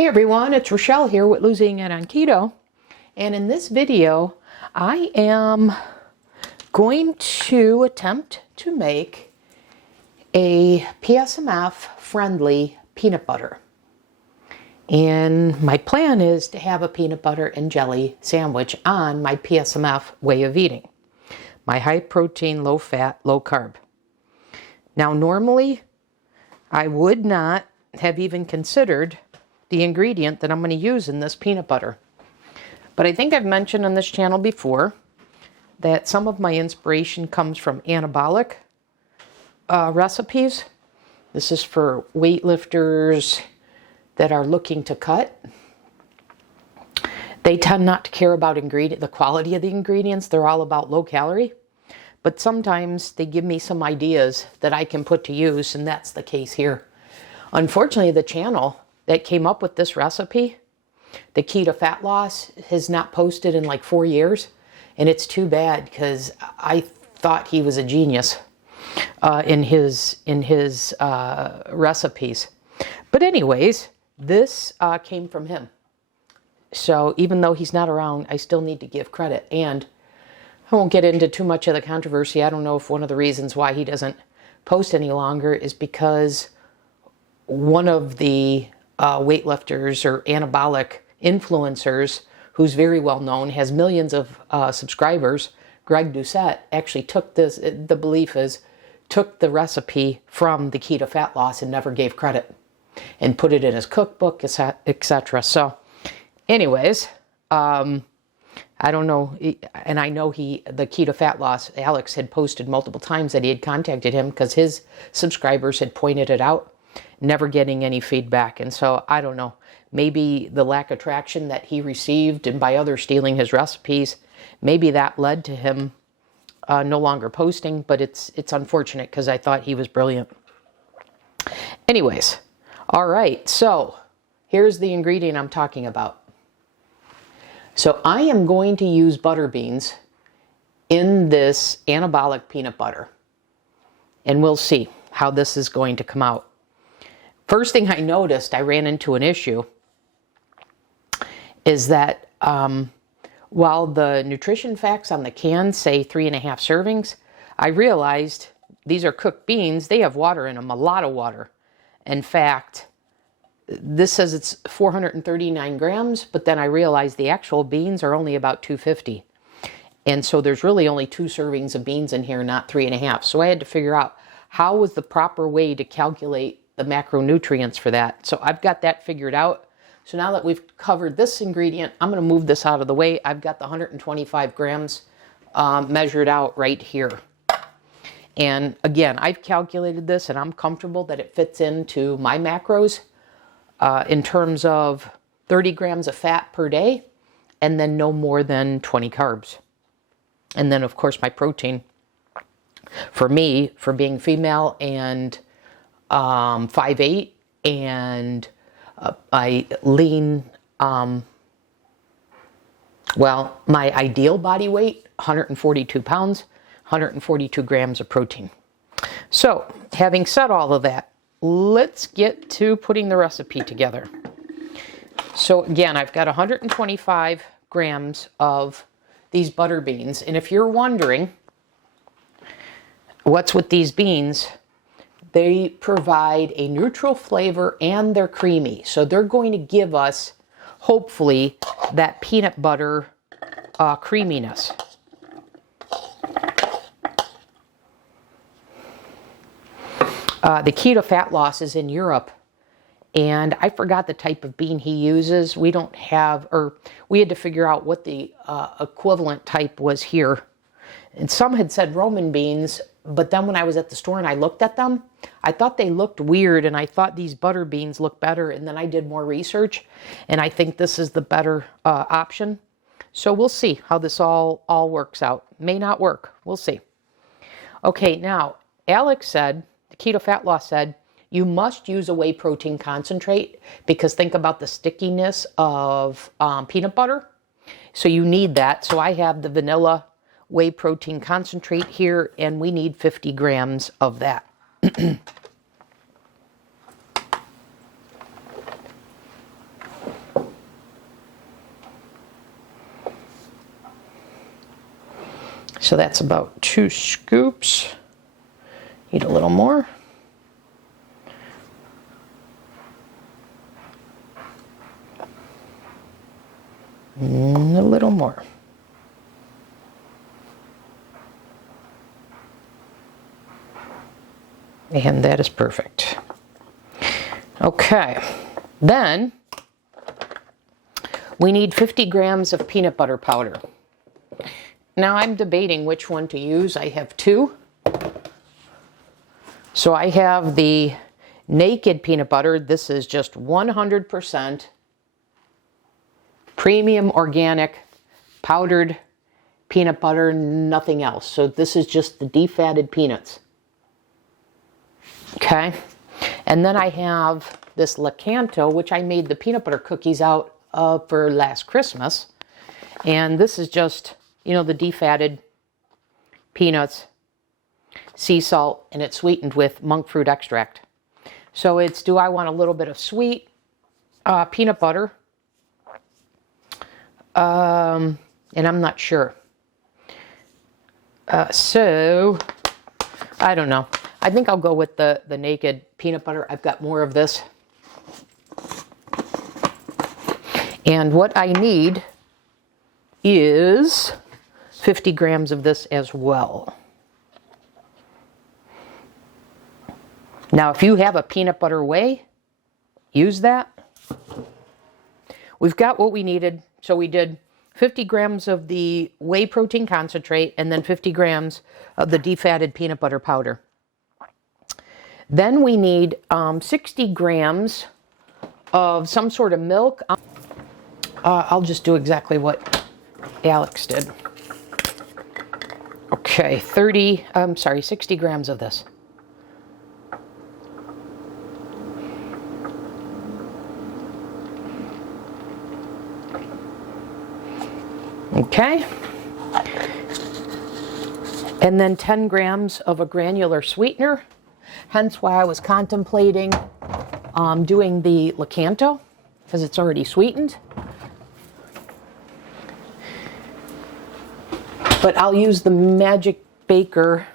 Hey everyone, it's Rochelle here with Losing It on Keto. And in this video, I am going to attempt to make a PSMF friendly peanut butter. And my plan is to have a peanut butter and jelly sandwich on my PSMF way of eating. My high protein, low fat, low carb. Now normally, I would not have even considered the ingredient that I'm going to use in this peanut butter. But I think I've mentioned on this channel before that some of my inspiration comes from anabolic recipes. This is for weightlifters that are looking to cut. They tend not to care about the quality of the ingredients. They're all about low calorie. But sometimes they give me some ideas that I can put to use, and that's the case here. Unfortunately, the channel that came up with this recipe, the Keto Fat Loss, has not posted in like 4 years. And it's too bad because I thought he was a genius in his recipes. But anyways, this came from him. So even though he's not around, I still need to give credit. And I won't get into too much of the controversy. I don't know if one of the reasons why he doesn't post any longer is because one of the weightlifters or anabolic influencers, who's very well known, has millions of subscribers, Greg Doucette, actually took this, the belief is, took the recipe from the Keto Fat Loss and never gave credit and put it in his cookbook, etc. So anyways, I don't know, and I know the Keto Fat Loss, Alex had posted multiple times that he had contacted him because his subscribers had pointed it out, never getting any feedback. And so I don't know, maybe the lack of traction that he received and by others stealing his recipes, maybe that led to him no longer posting, but it's unfortunate because I thought he was brilliant. Anyways, all right, so here's the ingredient I'm talking about. So I am going to use butter beans in this anabolic peanut butter, and we'll see how this is going to come out. First thing I noticed, I ran into an issue, is that while the nutrition facts on the can say 3.5 servings, I realized these are cooked beans. They have water in them, a lot of water. In fact, this says it's 439 grams, but then I realized the actual beans are only about 250. And so there's really only 2 servings of beans in here, not 3.5. So I had to figure out how was the proper way to calculate the macronutrients for that. So I've got that figured out. So now that we've covered this ingredient, I'm going to move this out of the way. I've got the 125 grams measured out right here. And again, I've calculated this and I'm comfortable that it fits into my macros in terms of 30 grams of fat per day and then no more than 20 carbs. And then of course my protein, for me, for being female and 5'8", and I lean, well, my ideal body weight, 142 pounds, 142 grams of protein. So, having said all of that, let's get to putting the recipe together. So again, I've got 125 grams of these butter beans, and if you're wondering what's with these beans, they provide a neutral flavor and they're creamy. So they're going to give us, hopefully, that peanut butter creaminess. The Keto Fat Loss is in Europe, and I forgot the type of bean he uses. We don't have, or we had to figure out what the equivalent type was here. And some had said Roman beans, but then when I was at the store and I looked at them, I thought they looked weird, and I thought these butter beans looked better, and then I did more research, and I think this is the better option. So we'll see how this all works out. May not work. We'll see. Okay, now, Alex said, the Keto Fat Loss said, you must use a whey protein concentrate because think about the stickiness of peanut butter. So you need that. So I have the vanilla whey protein concentrate here, and we need 50 grams of that. So that's about 2 scoops. Need a little more. And a little more. And that is perfect. Okay, then we need 50 grams of peanut butter powder. Now I'm debating which one to use. I have 2. So I have the Naked peanut butter. This is just 100% premium organic powdered peanut butter, nothing else. So this is just the defatted peanuts. Okay, and then I have this Lakanto, which I made the peanut butter cookies out of for last Christmas. And this is just, you know, the defatted peanuts, sea salt, and it's sweetened with monk fruit extract. So it's, do I want a little bit of sweet peanut butter? And I'm not sure. So, I don't know. I think I'll go with the Naked peanut butter. I've got more of this. And what I need is 50 grams of this as well. Now, if you have a peanut butter whey, use that. We've got what we needed. So we did 50 grams of the whey protein concentrate and then 50 grams of the defatted peanut butter powder. Then we need 60 grams of some sort of milk. I'll just do exactly what Alex did. Okay, 60 grams of this. Okay. And then 10 grams of a granular sweetener. Hence why I was contemplating doing the Lakanto, because it's already sweetened. But I'll use the Magic Baker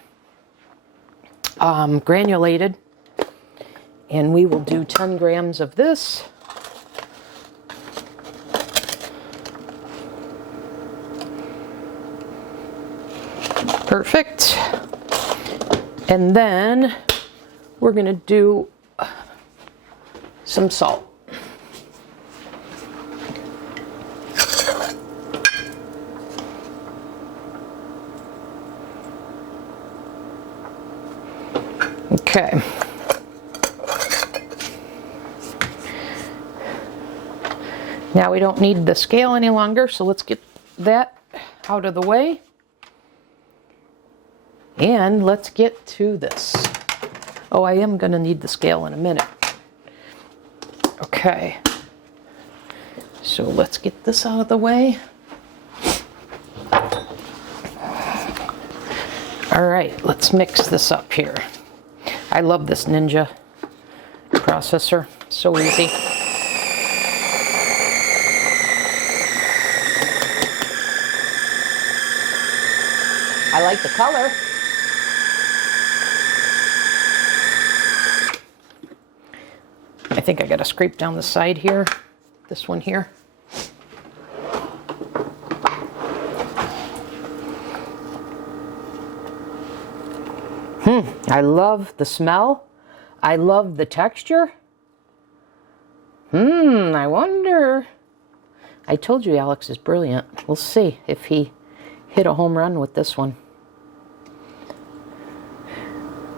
granulated, and we will do 10 grams of this. Perfect. And then we're going to do some salt. Okay. Now we don't need the scale any longer, so let's get that out of the way. And let's get to this. Oh, I am going to need the scale in a minute. Okay. So let's get this out of the way. All right, let's mix this up here. I love this Ninja processor. So easy. I like the color. I think I got to scrape down the side here. This one here. I love the smell. I love the texture. I wonder. I told you Alex is brilliant. We'll see if he hit a home run with this one.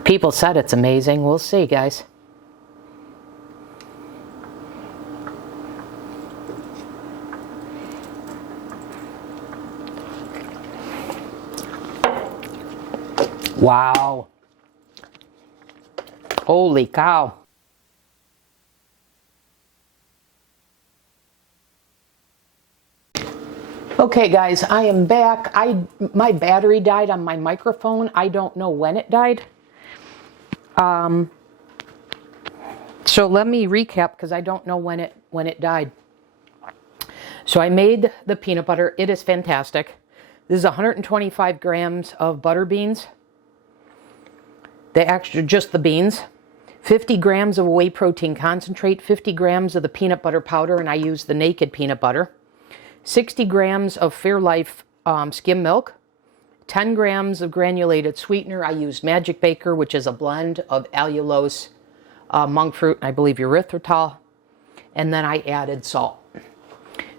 People said it's amazing. We'll see, guys. Wow. Holy cow. Okay guys, I am back. My battery died on my microphone. I don't know when it died. So let me recap because I don't know when it died. So I made the peanut butter. It is fantastic. This is 125 grams of butter beans. The extra, just the beans. 50 grams of whey protein concentrate, 50 grams of the peanut butter powder, and I use the naked peanut butter. 60 grams of Fairlife Skim Milk. 10 grams of granulated sweetener. I used Magic Baker, which is a blend of allulose, monk fruit, and I believe erythritol. And then I added salt.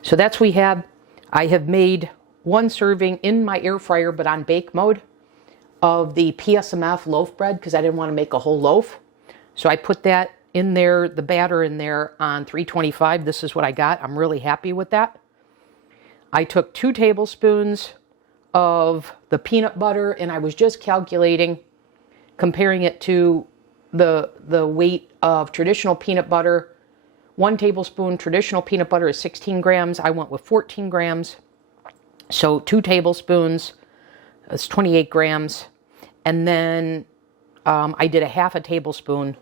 So that's what we have. I have made one serving in my air fryer, but on bake mode, of the PSMF loaf bread because I didn't want to make a whole loaf. So I put that in there, the batter in there on 325. This is what I got. I'm really happy with that. I took 2 tablespoons of the peanut butter, and I was just calculating, comparing it to the weight of traditional peanut butter. 1 tablespoon traditional peanut butter is 16 grams. I went with 14 grams. So 2 tablespoons, it's 28 grams. And then I did a half a tablespoon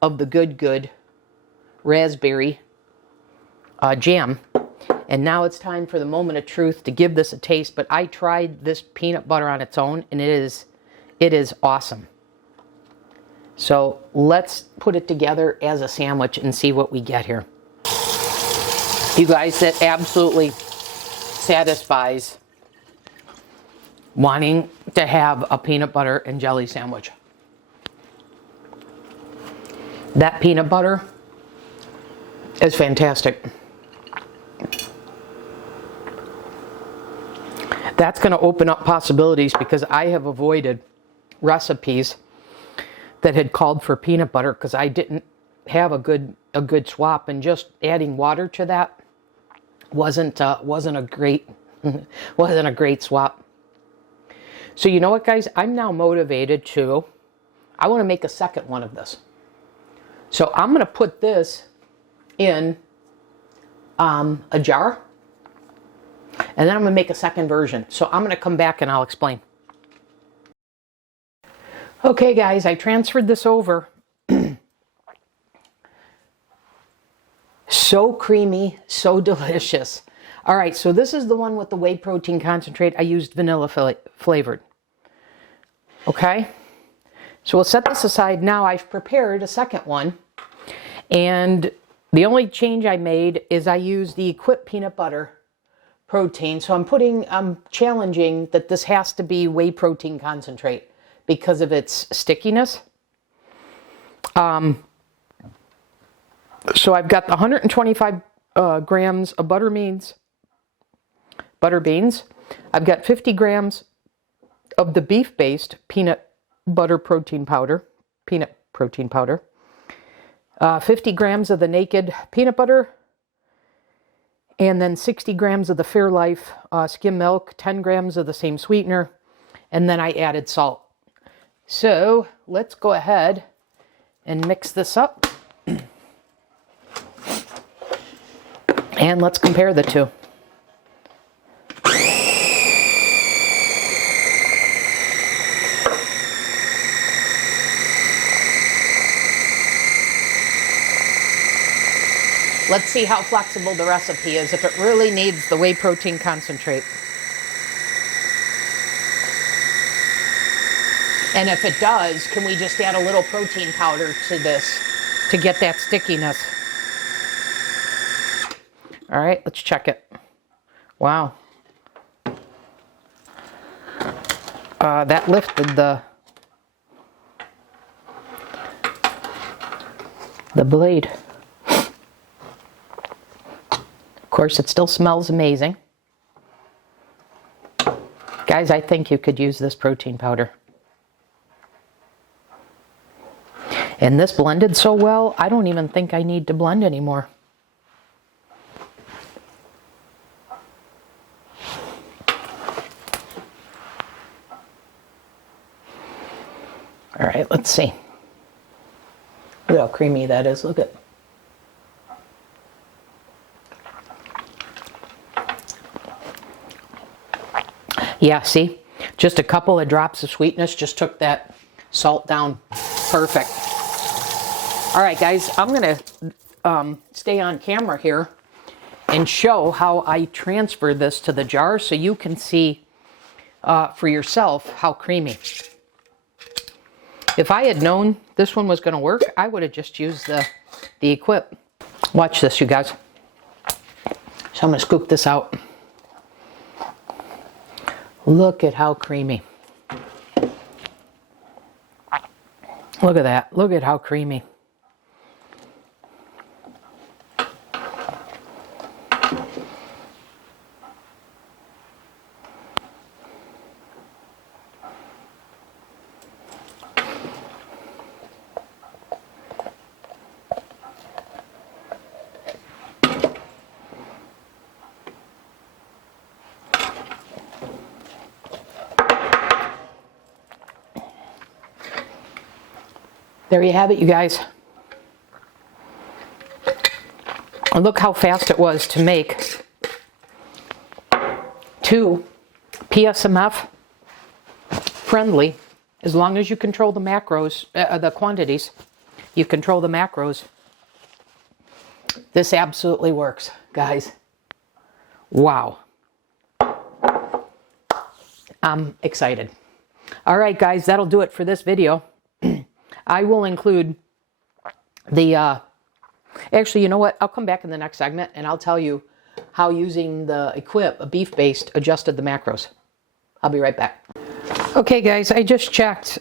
of the Good raspberry jam. And now it's time for the moment of truth to give this a taste. But I tried this peanut butter on its own, and it is awesome. So let's put it together as a sandwich and see what we get here. You guys, that absolutely satisfies wanting to have a peanut butter and jelly sandwich. That peanut butter is fantastic. That's going to open up possibilities because I have avoided recipes that had called for peanut butter because I didn't have a good swap, and just adding water to that wasn't a great swap. So you know what, guys? I'm now motivated to. I want to make a second one of this. So I'm going to put this in a jar, and then I'm going to make a second version. So I'm going to come back and I'll explain. Okay, guys, I transferred this over. So creamy, so delicious. All right, so this is the one with the whey protein concentrate. I used vanilla flavored. Okay, so we'll set this aside. Now I've prepared a second one, and the only change I made is I used the Equip peanut butter protein. So I'm challenging that this has to be whey protein concentrate because of its stickiness. So I've got 125 grams of butter beans. I've got 50 grams of the beef-based peanut protein powder. 50 grams of the naked peanut butter. And then 60 grams of the Fairlife Skim Milk, 10 grams of the same sweetener, and then I added salt. So let's go ahead and mix this up. And let's compare the two. Let's see how flexible the recipe is, if it really needs the whey protein concentrate. And if it does, can we just add a little protein powder to this to get that stickiness? All right, let's check it. Wow. That lifted the blade. Of course, it still smells amazing. Guys, I think you could use this protein powder. And this blended so well, I don't even think I need to blend anymore. All right, let's see. Look how creamy that is. Look at. Yeah, see? Just a couple of drops of sweetness just took that salt down. Perfect. All right, guys, I'm going to stay on camera here and show how I transfer this to the jar so you can see for yourself how creamy. If I had known this one was going to work, I would have just used the Equip. Watch this, you guys. So I'm going to scoop this out. Look at how creamy. Look at that. Look at how creamy. There you have it, you guys. And look how fast it was to make 2 PSMF friendly. As long as you control the macros, the quantities, you control the macros. This absolutely works, guys. Wow. I'm excited. All right, guys, that'll do it for this video. I will include the, actually, you know what? I'll come back in the next segment and I'll tell you how using the Equip, a beef-based, adjusted the macros. I'll be right back. Okay, guys, I just checked.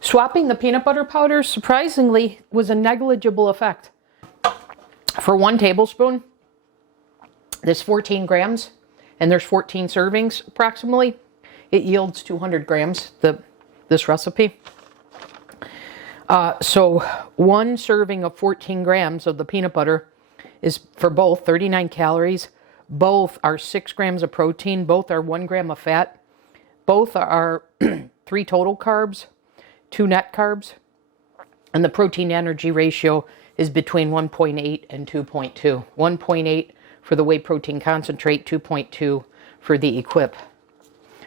Swapping the peanut butter powder, surprisingly, was a negligible effect. For 1 tablespoon, there's 14 grams, and there's 14 servings approximately. It yields 200 grams, this recipe. So 1 serving of 14 grams of the peanut butter is for both 39 calories. Both are 6 grams of protein. Both are 1 gram of fat. Both are 3 total carbs, 2 net carbs. And the protein energy ratio is between 1.8 and 2.2. 1.8 for the Whey Protein Concentrate, 2.2 for the Equip,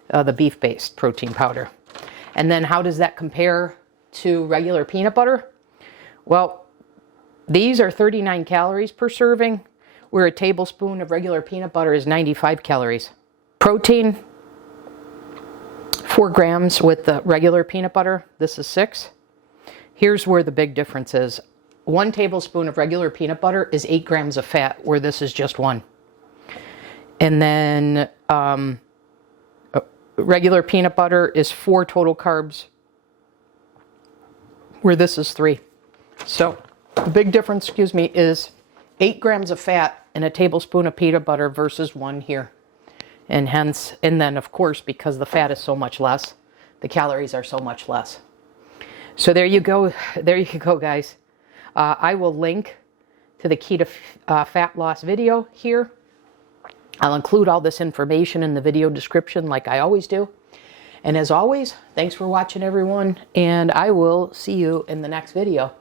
the beef-based protein powder. And then how does that compare to regular peanut butter? Well, these are 39 calories per serving, where a tablespoon of regular peanut butter is 95 calories. Protein, 4 grams with the regular peanut butter. This is 6. Here's where the big difference is. 1 tablespoon of regular peanut butter is 8 grams of fat, where this is just 1. And then regular peanut butter is 4 total carbs, where this is 3. So the big difference, is 8 grams of fat in a tablespoon of peanut butter versus 1 here. And hence, and then of course, because the fat is so much less, the calories are so much less. So there you go. There you go, guys. I will link to the Keto fat loss video here. I'll include all this information in the video description like I always do. And as always, thanks for watching, everyone, and I will see you in the next video.